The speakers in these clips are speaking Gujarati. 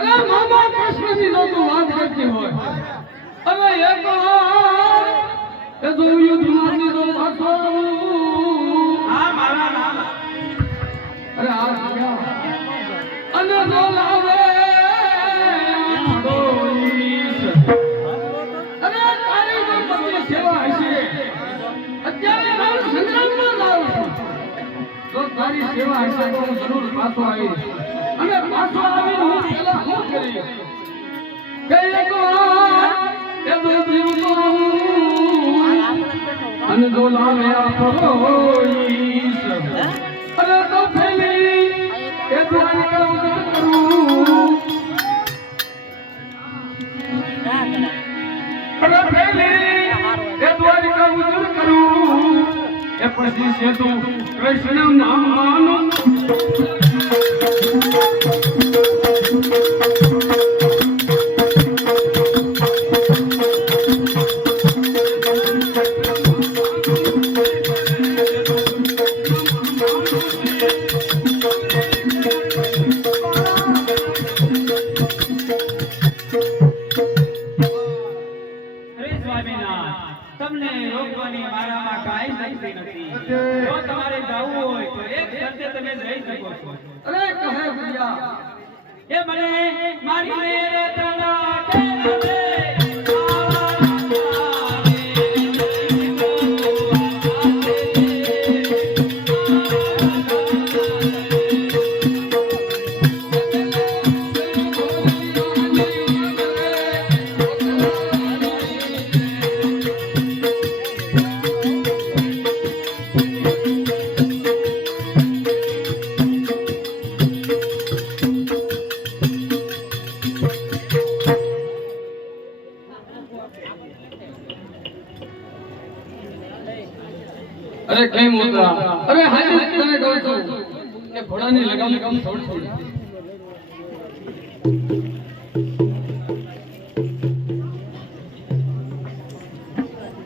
અરે મામા કૃષ્ણની જો તું વાત કરતી હોય અરે એક એ જો યુદ્ધમાંની જો પાછો હા મારા નામ અરે આ અને જો લાવે અરે તારી જો પત્ની સેવા હશે અત્યારે મારું સંગ્રામમાં લાવ તો તારી સેવા હશે તો હું જરૂર પાછો આવીશ અને પાછો આવીને હું પેલા શું કરીશ કે એક વાર એ જો જીવતો અને જો લાવે આપો ઈશ અરે તો ફેલી એ દ્વારિકા ઉજળ કરું અરે ફેલી એ દ્વારિકા ઉજળ કરું એ પછી છે તું કૃષ્ણ નામ માનું તમને રોકવાની મારામાં કાંઈ શક્તિ નથી જો તમારે જવું હોય તો એક શરતે તમે જઈ શકો છો અરે કહે ભૈયા એ મને મારી રે તળાટે અરે કેમ હોતા અરે હાજી તને કહું છું કે ઘોડાની લગામ છોડ છોડ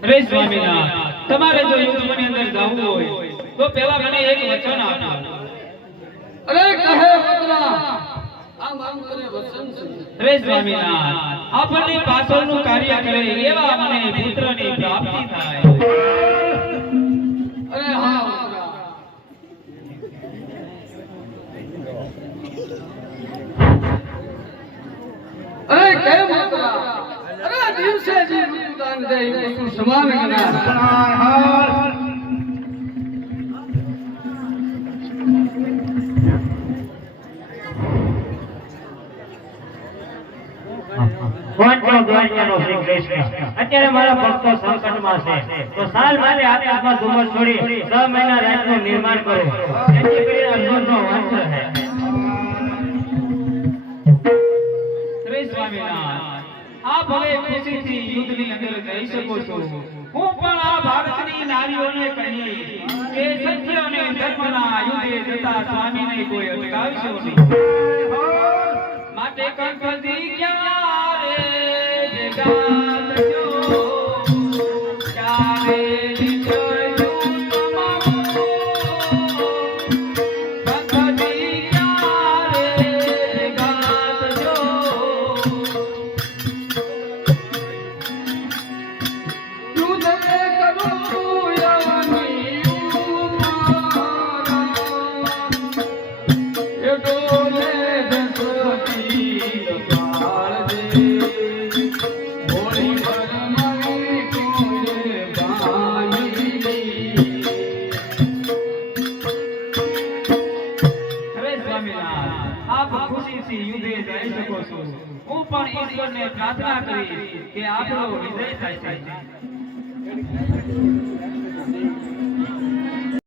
અરે સ્વામીનાથ તમારે જો યુદ્ધની અંદર જવું હોય તો પહેલા મને એક વચન આપો અરે કહે પુત્રા આ મારું તને વચન છે અરે સ્વામીનાથ આપણને પાછળનું કાર્ય કરે એવા મને પુત્રની પ્રાપ્તિ થાય અરે હા પુત્રા અરે કેમ પુત્રા અરે દિવસે જે દાન દે એ સમાન ગણાય અત્યારે મારા ભક્તો સંકટમાં છે તો સાલ માલે આકાશમાં ધુમ્મસ છોડી 6 મહિના રાતનું નિર્માણ કરો જેથી કરીને અર્જુનનો વંશ રહે. શ્રી સ્વામીનાથ આપ હવે ખુશીથી યુદ્ધની અંદર જઈ શકો છો. હું પણ આ ભારતની નારીઓને કહીશ કે સત્ય અને ધર્મના યુદ્ધે જતા સ્વામીને કોઈ અટકાવશો નહીં. માટે કંઠથી ક્યારે ભેગા થજો ક્યારે યુદ્ધે જઈ શકો છો. હું પણ ઈશ્વરને પ્રાર્થના કરીશ કે આપણો વિજય થાય.